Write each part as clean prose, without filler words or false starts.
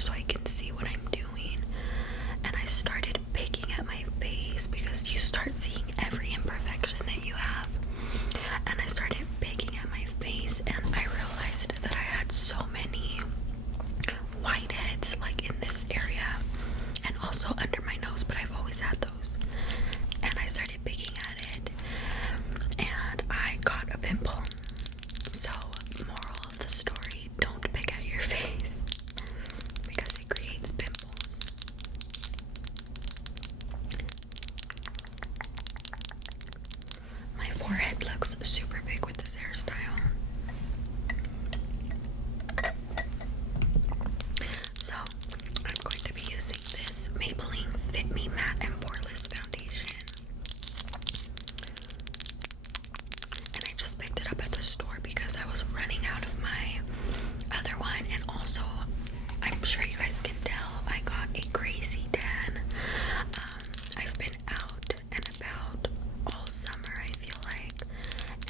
so I can see what I'm doing. And I started picking at my face because you start seeing every imperfection that you have. And I started picking at my face, and I realized that I had so many whiteheads like in this area and also under my nose, but I've always had those. And I started picking at it, and I got a pimple. So, moral of the story, don't pick at your face because it creates pimples. My forehead looks super big with this hairstyle. So, I'm going to be using this Maybelline Fit Me Matte and Poreless Foundation. And I just picked it up at the store because I was running out of my other one. And also, I'm sure you guys can tell, I got a crazy tan. I've been out and about all summer, I feel like.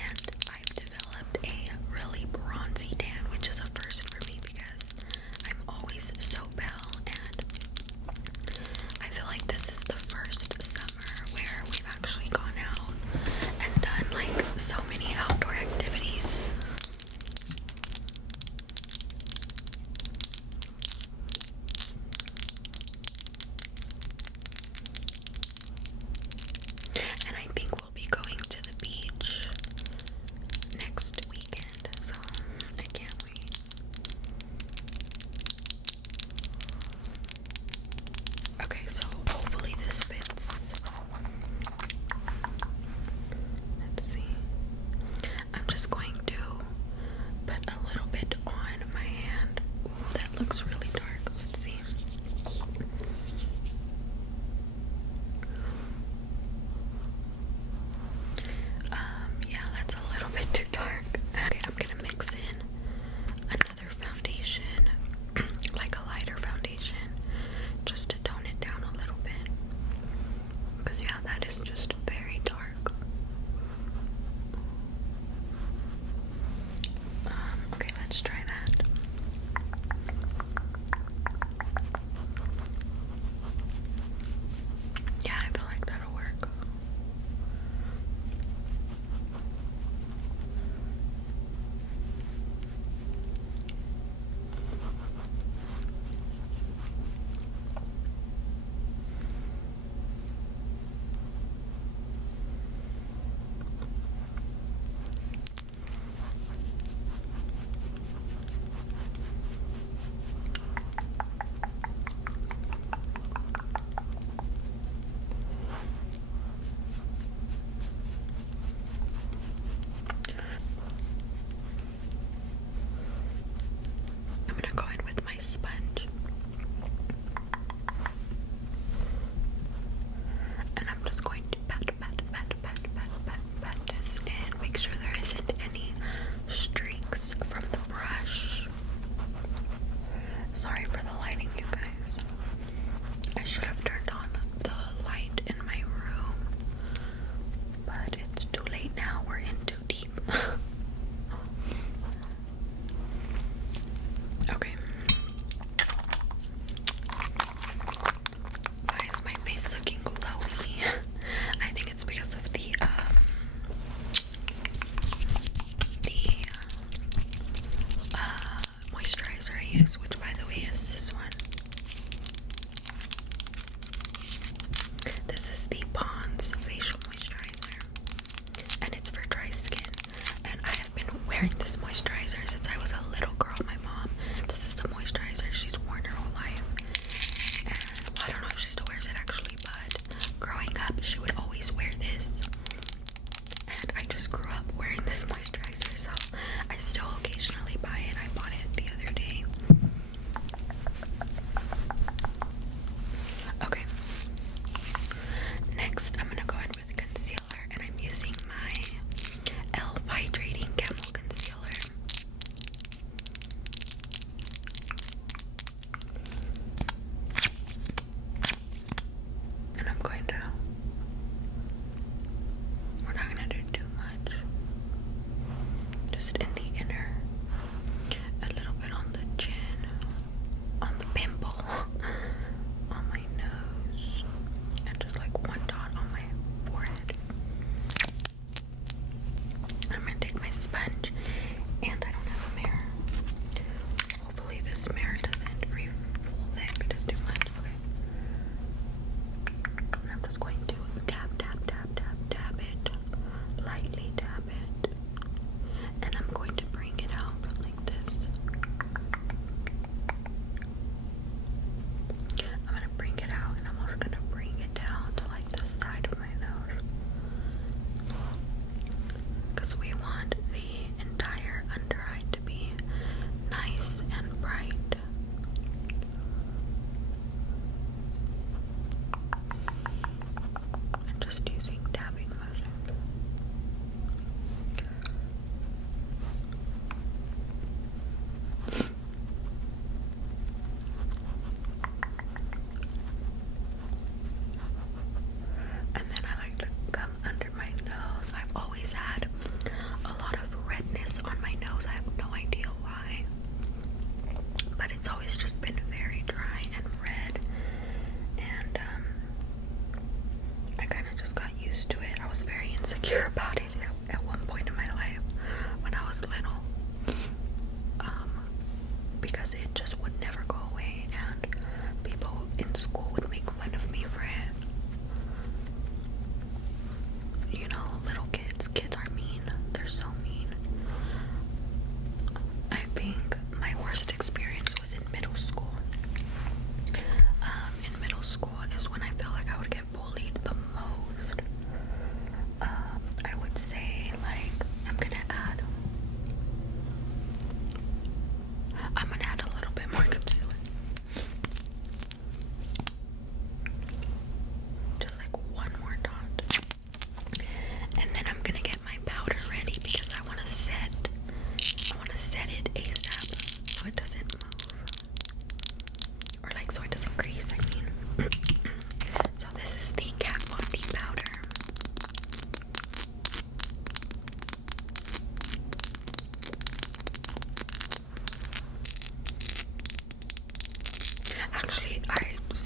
And I've developed a really bronzy tan, which is a first for me because I'm always so pale, and I feel like this is the first summer where we've actually gone out and done like so many outdoor activities. And I think we'll be going to the beach next weekend, so I can't wait. Okay, so hopefully this fits. Let's see. I'm just going to put a little bit on my hand. Ooh, that looks really dark. Let's see. Yeah, that's a little bit too dark. Okay, I'm gonna mix in another foundation, like a lighter foundation, just to tone it down a little bit. Because, yeah, that is just very dark. Okay, let's try that. Yeah, I feel like that'll work. I'm gonna go in with my sponge. And I'm just going to pat this in. Make sure there isn't any streaks from the brush. Sorry for the lighting, you guys. I should have turned on the light in my room, but it's too late now. We're in too deep. Okay. Why is my face looking glowy? I think it's because of the moisturizer I use, which by the way is this one.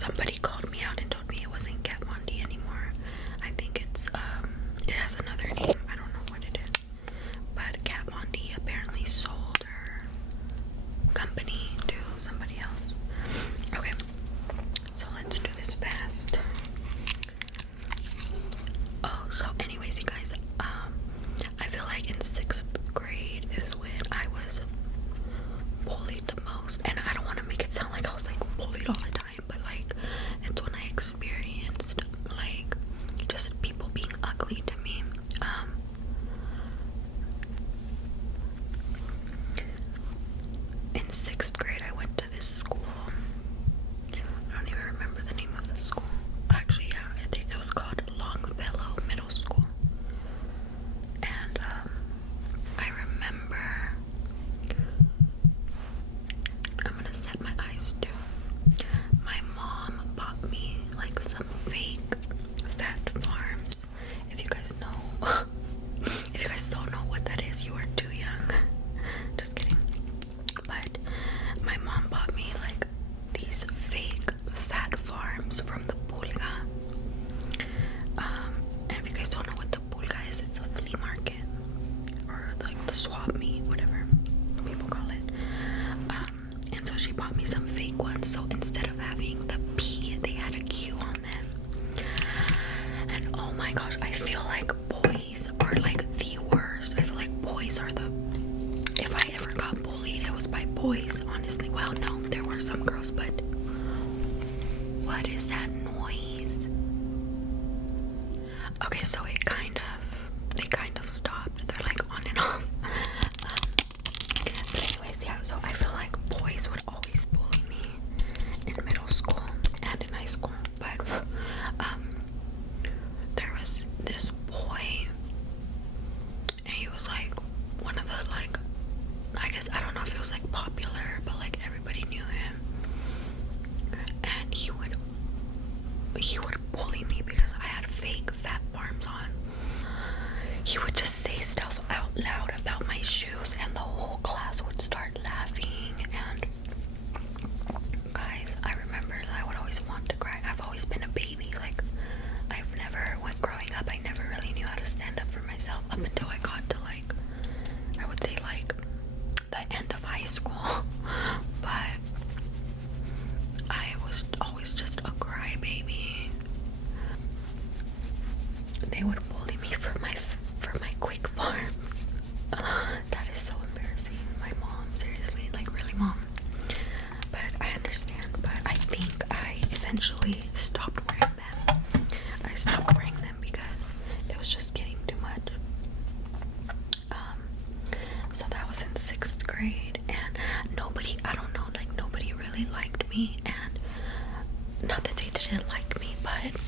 somebody called me out and told me it wasn't Kat Von D anymore. I think it's it has another name. I don't know what it is. But Kat Von D apparently sold her company to somebody else. Okay, so let's do this fast. Oh, so anyways, you guys, I feel like in 6th grade is when I was bullied the most, and I don't want to make it sound like I was like bullied all the time, but like it's when I experienced like just people being ugly to me. In 6th grade, I went to this school. I don't even remember the name of the school. Actually, yeah, I think it was called Longfellow Middle School. And I remember, I'm gonna set my eyes too. My mom bought me like some fake Fat Farms. If you guys know, if you guys don't know what that is, you are too young. Just kidding. But my mom bought me like these fake Fat Farms from the pulga. And if you guys don't know what the pulga is, it's a flea market or like the swap meet, whatever people call it. And so she bought me some fake ones. So instead of having the P, they had a Q on them. And oh my gosh, I feel like boys are like the worst. I feel like boys are the, if I ever got bullied, it was by boys, honestly. Well, no, there were some girls, but what is that noise? Okay, so they kind of stopped. They're like on and off. But anyways, yeah, so I feel like boys would always bully me in middle school and in high school. But there was this boy, and he was like one of the, like, I guess, I don't know if it was like popular, but like everybody knew him. And he would bully me because I had fake Fat Farms on. He would just say stuff out loud about my shoes, and the whole class would start laughing. And guys, I remember that I would always want to cry. I've always been a baby. Like, I've never, when growing up, I never really knew how to stand up for myself up until I got to like, I would say like the end of high school. But I was always just a crybaby. They would bully me for my quick farms. That is so embarrassing. My mom, seriously, like really, mom. But I understand. But I think I eventually stopped wearing them. I stopped wearing them because it was just getting too much. So that was in 6th grade, and nobody, I don't know, like nobody really liked me, and not that they didn't like me, but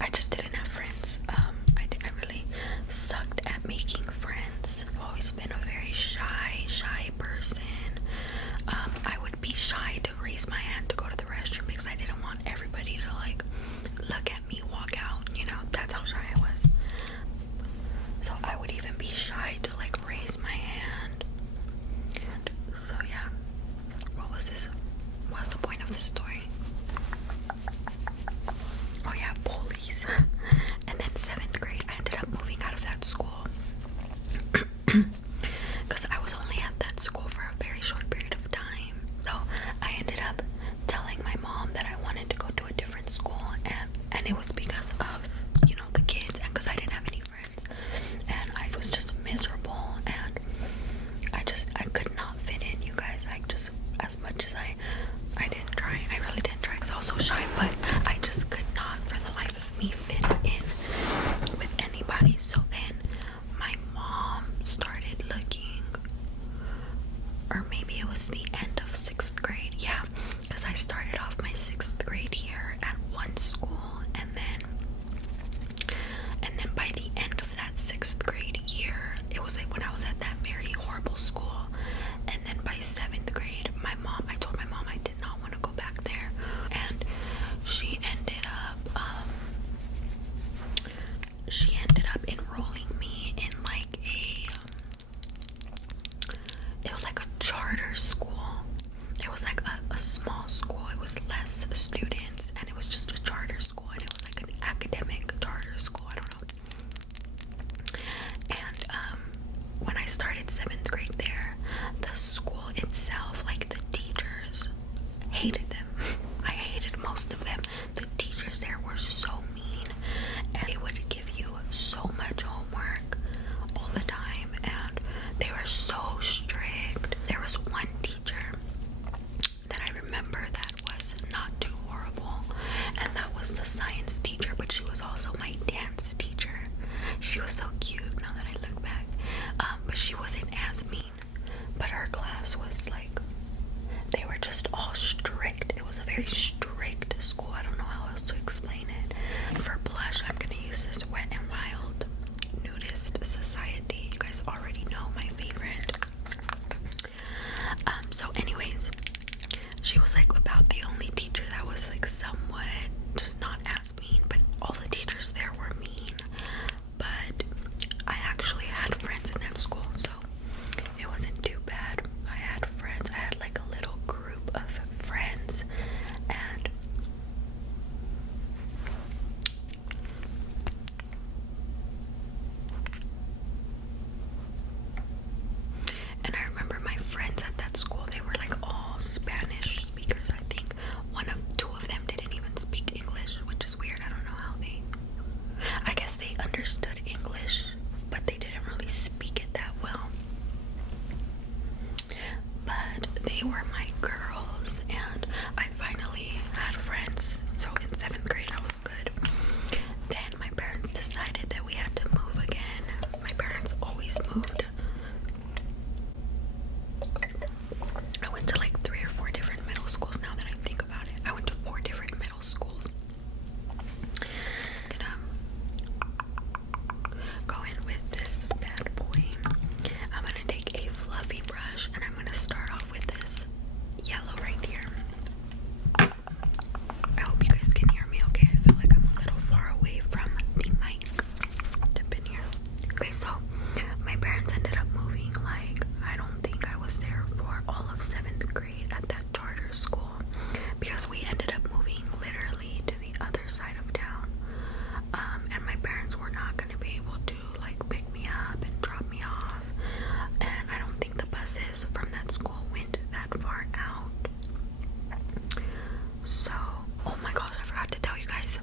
I just didn't have friends. I really sucked at making friends. I've always been a very shy person. I would be shy to raise my hand to go to the restroom because I didn't want everybody to like look at me walk out, you know. That's how shy I was. So I would even be shy to like raise my hand. So yeah, what's the point of the story? Oh yeah, bullies. And then 7th grade, I ended up moving out of that school because I was only at that school for a very short period of time. So I ended was less students, and it was just a charter school, and it was like an academic charter school. I don't know. And when I started 7th grade there, the school itself, like the teachers, hated them. I hated most of them. The teachers there were so mean, and they would give you so much homework all the time, and they were so strict. There was one teacher that I remember that was not too horrible, and that was the science teacher, but she was also my dance teacher. She was so cute now that I look back. But she wasn't as mean, but her class was like, they were just all strict. It was a very strict school. I don't know how else to explain it. For blush, I'm gonna use this Wet n Wild Nudist Society. You guys already know my favorite. So anyways, she was like about the only teacher that was like somewhat just not as mean, but all the teachers there were mean. But I actually had friends in that school, so it wasn't too bad. I had friends. I had like a little group of friends, and I remember my friends at that school, they were like all Spanish speakers. I think two of them didn't even speak English, which is weird. I don't know how I guess they understood English, but they didn't really speak it that well. But they were my girls, and I finally had friends. So in 7th grade, I was good. Then my parents decided that we had to move again. My parents always moved. I went to like 3 or 4 different middle schools now that I think about it. I went to 4 different middle schools. I'm gonna go in with this bad boy. I'm gonna take a fluffy brush, and I'm gonna start off with this yellow right here. I hope you guys can hear me okay. I feel like I'm a little far away from the mic. Tip in here. Okay, so my parents ended up moving. Like, I don't think I was there for all of 7th grade at that charter school, because we ended up moving literally to the other side of town. And my parents were not going to be able to like pick me up and drop me off, and I don't think the buses from that school went that far out. So, oh my gosh, I forgot to tell you guys,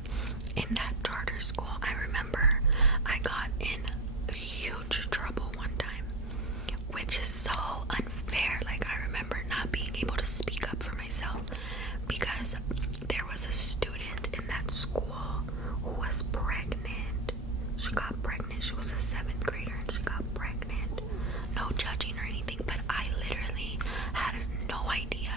in that charter school, I remember I got in huge trouble one time, which is so unfair. Like, I remember not being able to speak up for myself because there was a student in that school who was pregnant. She got pregnant. She was a 7th grader, and she got pregnant. No judging or anything, but I literally had no idea.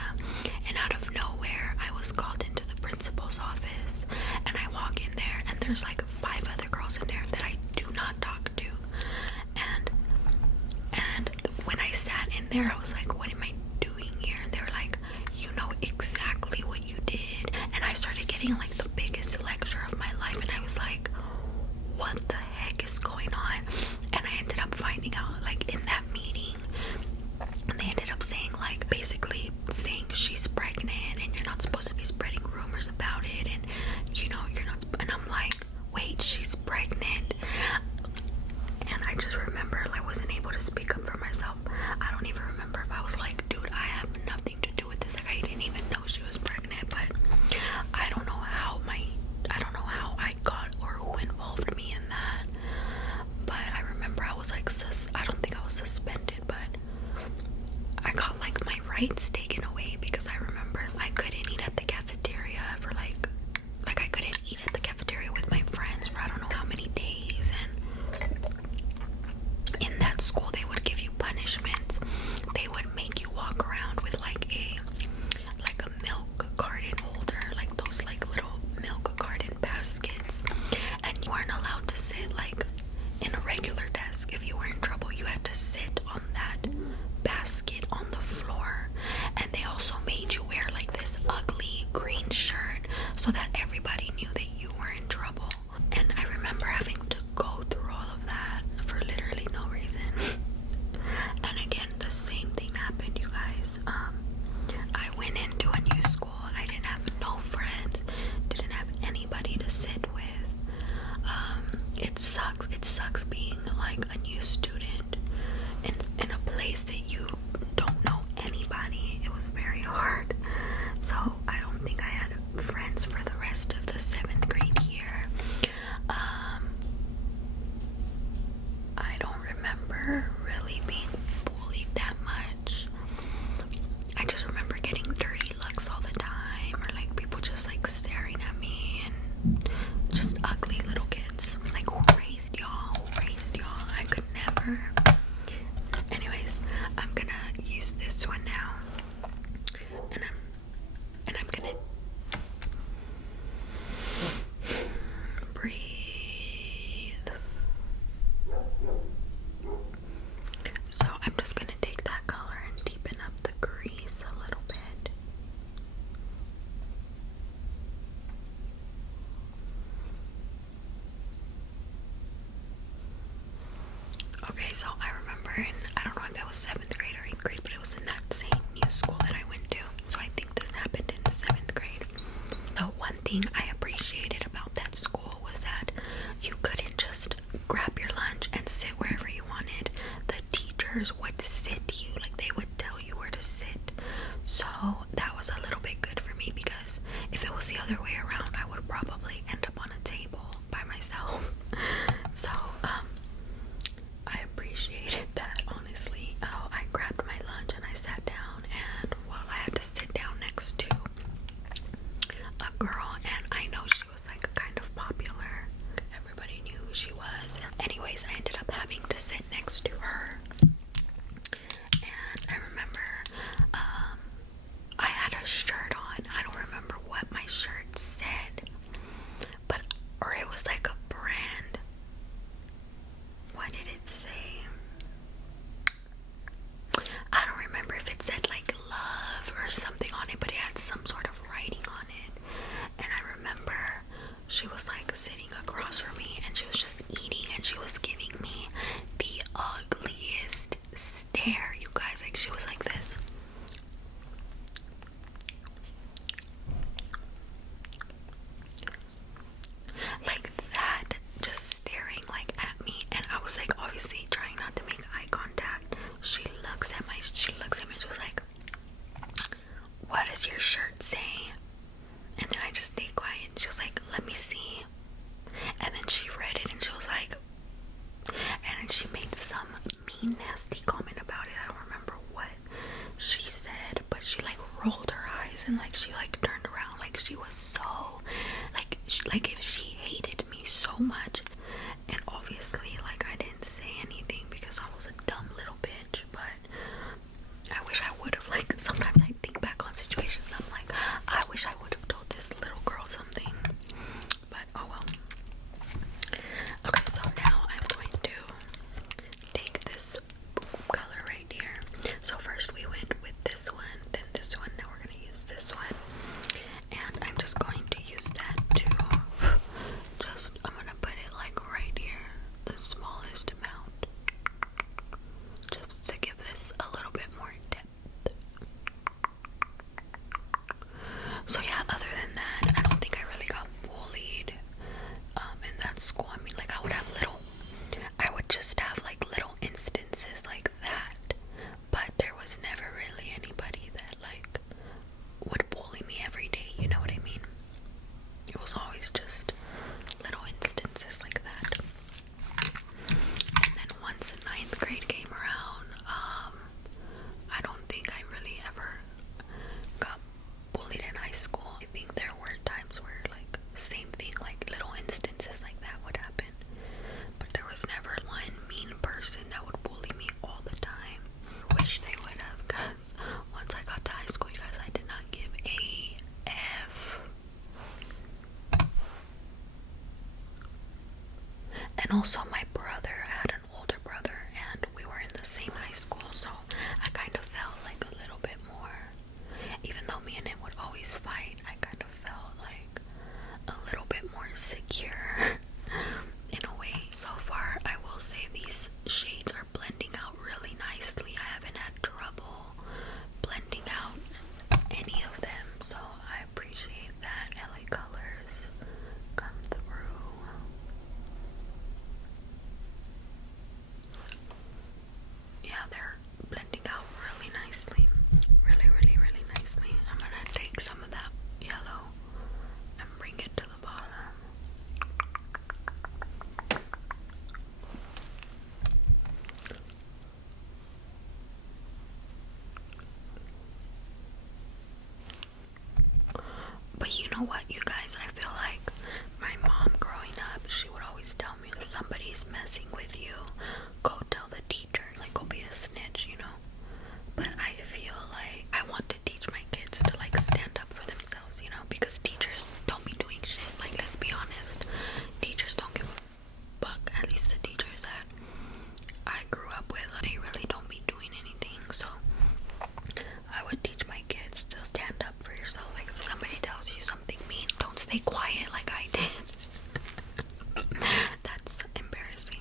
And out of nowhere, I was called into the principal's office, and I walk in there, and there's like 5 other girls in there that I do not talk to. And when I sat in there, I was like, what am I doing here? And they were like, you know exactly what you did. And I started getting like the biggest lecture of my life, and I was like, what the heck is going on? And I ended up finding out, like, in that meeting, they ended up saying, like, basically saying she's pregnant and you're not supposed to be spreading rumors about it, and you know, you're not. And I'm like, wait, she's pregnant? And I just remember I wasn't able to speak up for myself. I don't even remember if I was like, dude, I have nothing to do with this. Like, I didn't even know she was pregnant. But I don't know how I got, or who involved me in that. But I remember I was like, I don't think I was suspended, but I got like my rights taken away, because I remember I couldn't eat at the cafeteria for like I couldn't eat at the cafeteria with my friends for I don't know how many days. And in that school, they would give you punishments. They would make you walk around with like a milk carton holder, like those like little milk carton baskets, and you weren't allowed to sit like in a regular desk. If you were in trouble, you had to sit on that basket on the floor. And they also made you wear like this ugly green shirt so that everybody knew that you were in trouble. And I remember having to go through all of that for literally no reason. And again, the same thing happened, you guys. I went into a new school. I didn't have So I remember I don't know if that was 7th grade or 8th grade, but it was in that same new school that I went to. So I think this happened in 7th grade. So one thing I appreciated about that school was that you couldn't just grab your lunch and sit wherever you wanted. The teachers would sit you, like they would tell you where to sit. So that was a little bit good for me, because if it was the other way around, I would probably end up on a table by myself. So I appreciated that, honestly. I grabbed my lunch and I sat down, and well, I had to sit down next to a girl, and I know she was like kind of popular. Everybody knew who she was. Anyways, I ended up having to sit next to her. And I remember I had a shirt on. I don't remember what my shirt said, but or it was like a brand. What did it say? I don't remember if it said like love or something on it, but it had some sort of writing on it. And I remember she was like sitting across from me, and she was just eating, and she was giving me the ugliest stare, you guys. Like, she was like this. Like that, just staring like at me. And I was like obviously trying not to make eye contact. She looks at me and she was like, what does your shirt say? And then I just stayed quiet, and she was like, let me see. And then she read it, and she was like, and then she made some mean, nasty comment about it. I don't remember what she said, but she like rolled her eyes, and like she like turned around, like she was so like if she hated me so much. And obviously, like, I didn't say anything because I was a dumb little bitch, but I wish I would have. Like, sometimes I think back on situations, I'm like, I wish I would have told this little girl something, but oh well. Okay, so now I'm going to take this color right here. So first we went with this one, then this one, now we're going to use this one. And I'm just going to use that to I'm going to put it like right here, the smallest amount, just to give this a little bit more depth. So yeah, other than that, I don't think I really got bullied in that school. I mean, like, I would just have like little instances like that, but there was never really anybody that like would bully me every day, you know what I mean? It was always just little instances like that. And then once 9th grade came around, I don't think I really ever got bullied in high school. I think there were times where like same thing, like little instances like that would happen, but there was never one mean person that would bully me all the time. Wish they would have, because once I got to high school, you guys, I did not give a F. And also my brother, I had an older brother, and we were in the same high school, so I kind of felt like a little bit more, even though me and him would always fight, I kind of felt like a little bit more secure in a way. So far, I will say these shades are blending out really nicely. I haven't had trouble blending out any of them, so I appreciate that. LA colors come through. Yeah, they're blending out really nicely. Really, really, really nicely. I'm gonna take some of that yellow and bring it to the bottom. But you know what, you guys? I feel like my mom growing up, she would always tell me, if somebody's messing with you, go tell the teacher. Like, go be a snitch, you know? But I feel like I want to teach my kids to like stand up for themselves, you know? Because teachers don't be doing shit. Like, let's be honest. Teachers don't give a fuck. At least the teachers that I grew up with, they really don't be doing anything. So I would teach my kids to stand up for yourself. Like, if somebody tells you something mean, don't stay quiet like I did. That's embarrassing.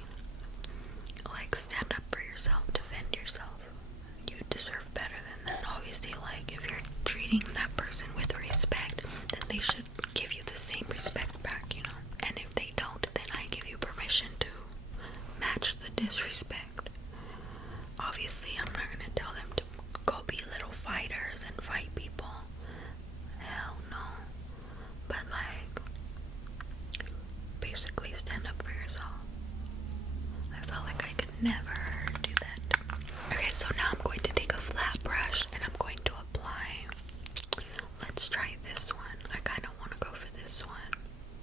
Like, stand up for they should give you the same respect back, you know. And if they don't, then I give you permission to match the disrespect. Obviously, I'm not gonna tell them to go be little fighters and fight people. Hell no. But like, basically stand up for yourself. I felt like I could never do that. Okay, so now I'm going to take a flat brush and I'm going to apply. Let's try this one. I kind of want to go for this one.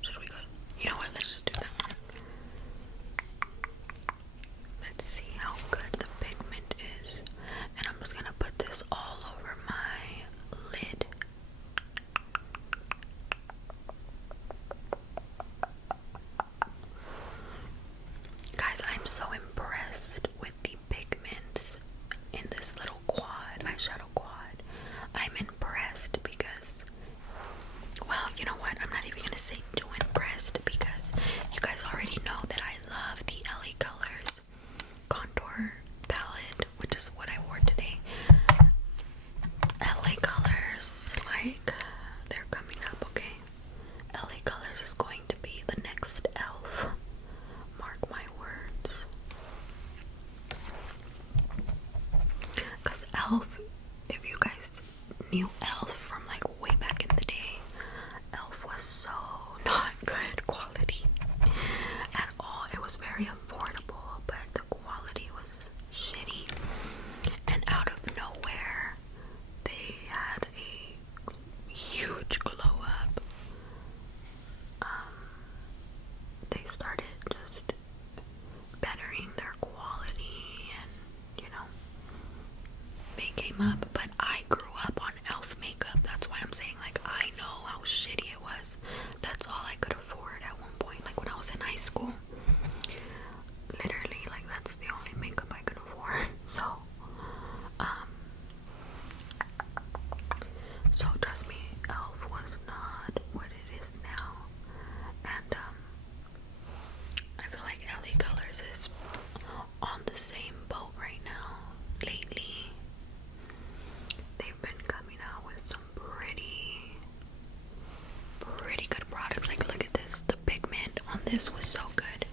Should we go? You know what? Let's just do that one. Let's see how good the pigment is. And I'm just going to put this all over my lid. Guys, I'm so impressed with the pigments in this little eyeshadow quad. I'm impressed because, well, you know what? I'm not even gonna say too impressed because you guys already know that I love the LA Colors contour palette, which is what I wore today. LA Colors, like, they're coming up, okay? LA Colors is going to be the next elf. Mark my words. Because elf, if you guys knew elf from like way back in the day, elf was so not good quality at all. It was very affordable, but the quality was shitty. And out of nowhere, they had a huge glow up. They started just bettering their quality, and you know, they came up. But I grew up on elf makeup. That's why I'm saying, like, I know how shitty it was. That's all I could afford at one point, like when I was in high school. Literally, like, that's the only makeup I could afford. So trust me, elf was not what it is now. And I feel like LA Colors is on the same boat right now. Lately, they've been coming out with some pretty good products. Like, look at this. The pigment on this was so good.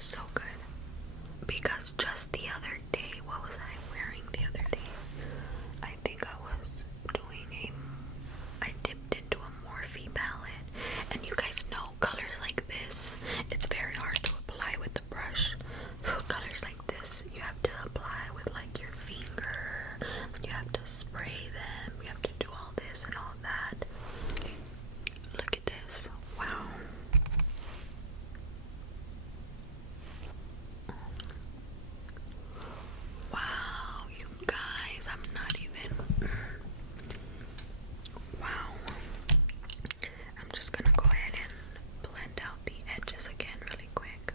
So good. Because just the other day, what was I wearing the other day? I think I was I dipped into a Morphe palette. And you guys know colors like this, it's very hard to apply with the brush. Colors like this, you have to apply with like your finger. You have to spray them. You have to do all this and all that. Look at this. Wow. Wow, you guys, I'm not even. Wow. I'm just gonna go ahead and blend out the edges again really quick.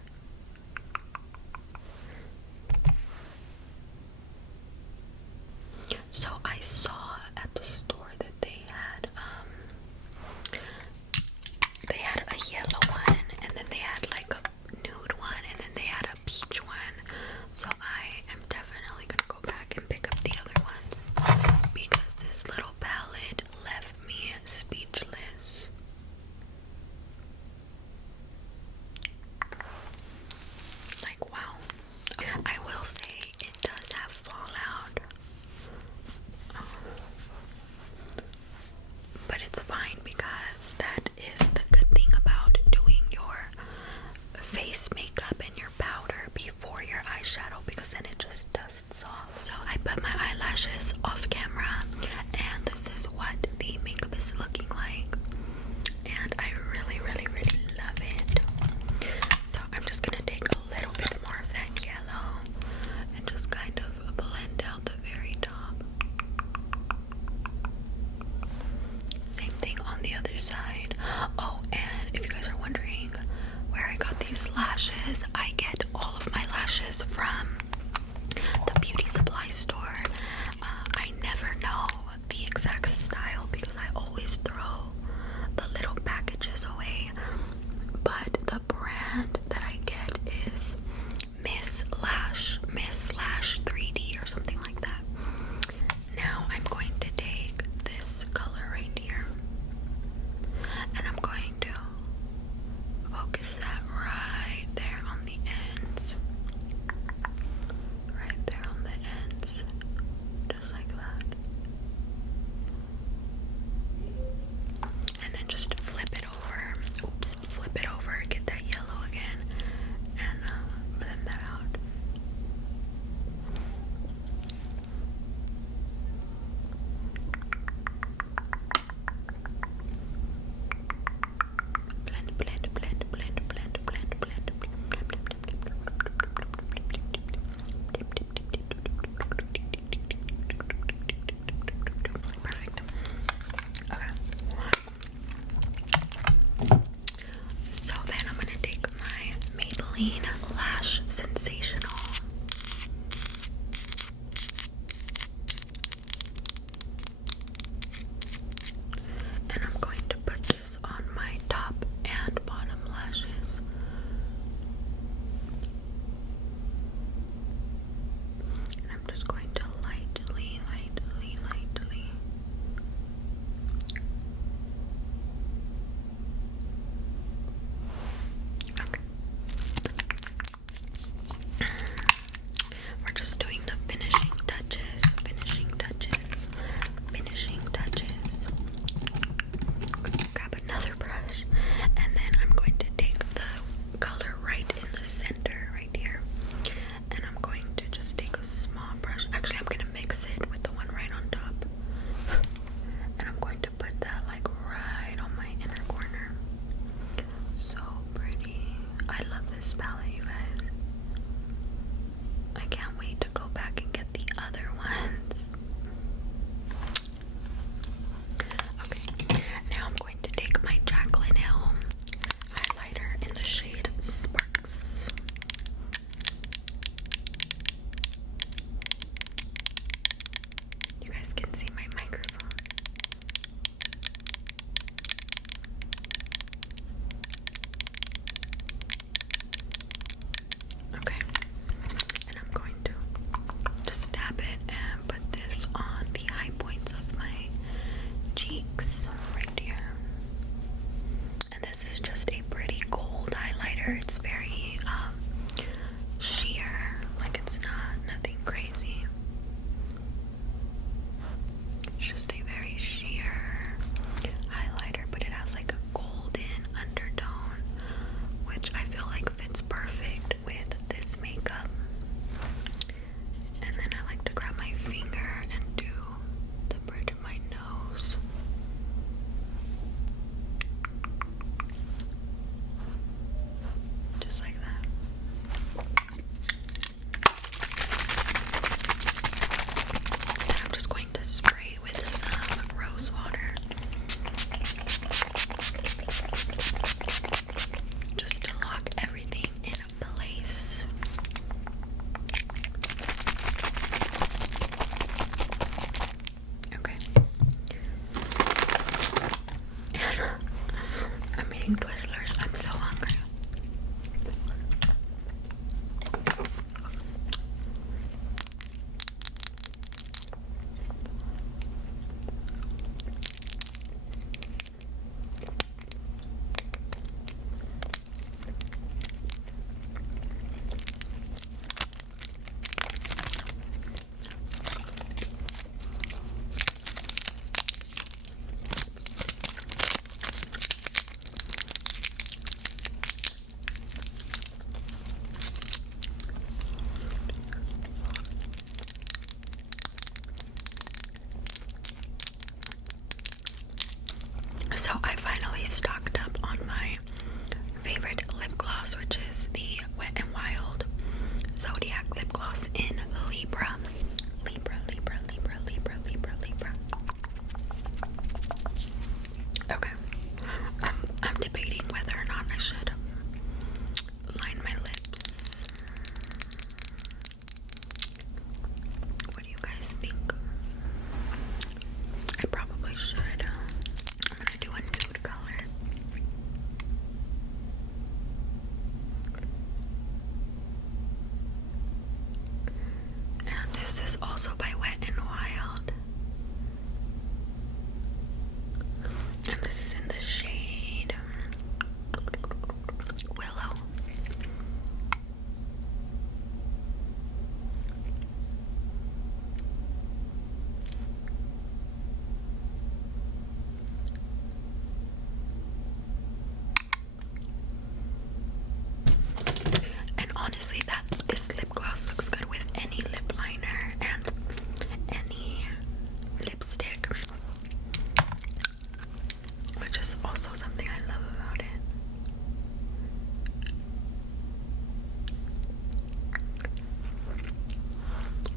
So I saw at the store that they had a yellow one, and then they had like a nude one, and then they had a peach one. So I am definitely gonna go back and pick up the other ones because this little palette left me speechless. Like, wow. I will say it does have fallout. But it's fine because that is the good thing about doing your face makeup and your powder before your eyeshadow, because then it just dusts off. So I put my eyelashes off camera, and this is what the makeup is looking like. And I really, really, really love it. So I'm just gonna take a little bit more of that yellow and just kind of blend out the very top. Same thing on the other side. Oh, and if you guys are wondering where I got these lashes, I get all of my lashes from the beauty supply store. I never know the exact style because I always throw the little packages away. But the brand that I get is Miss Lash 3D or something like that. Now I'm going to take this color right here. this is just a pretty gold highlighter. It's very sheer, like it's nothing crazy. It's just a very sheer highlighter, but it has like a golden undertone, which I feel like fits perfect with this makeup. And then I like to grab my finger and do the bridge of my nose. Just like that. And I'm just going to spray with some rose water. Just to lock everything in place. Okay. I'm eating Twizzlers. I'm so hungry. So I finally stocked up on my favorite lip gloss, which is the Wet n Wild Zodiac lip gloss in Libra. Libra. Okay. I'm debating whether or not I should line my lips. What do you guys think? I probably should. I'm gonna do a nude color. And this is also by Wet n Wild. And this is in the shade Willow. And honestly, this lip gloss looks good with any lip liner and any lipstick, which is also something I love about it.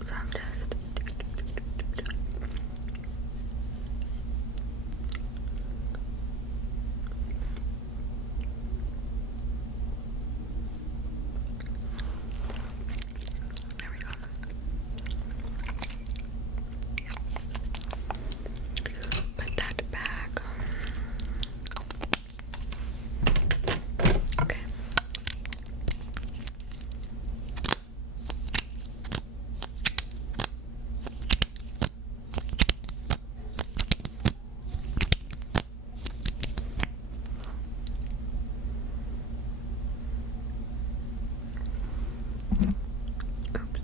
So I'm just there we go. Put that back. Okay. Oops.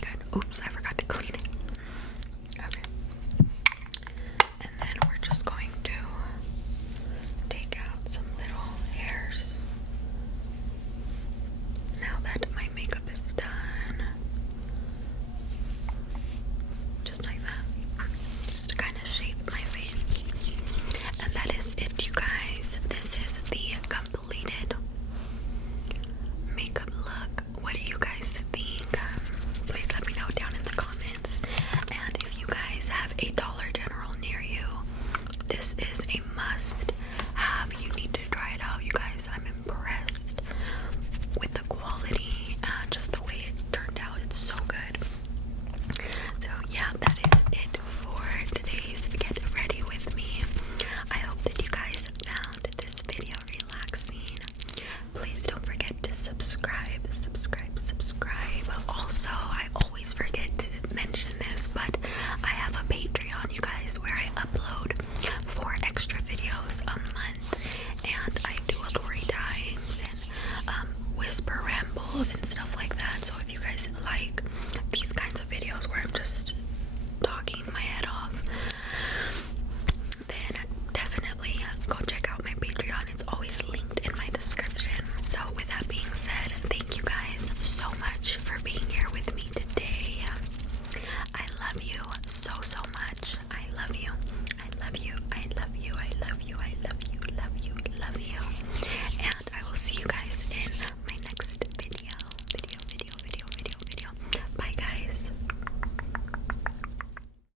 Good. Oops, I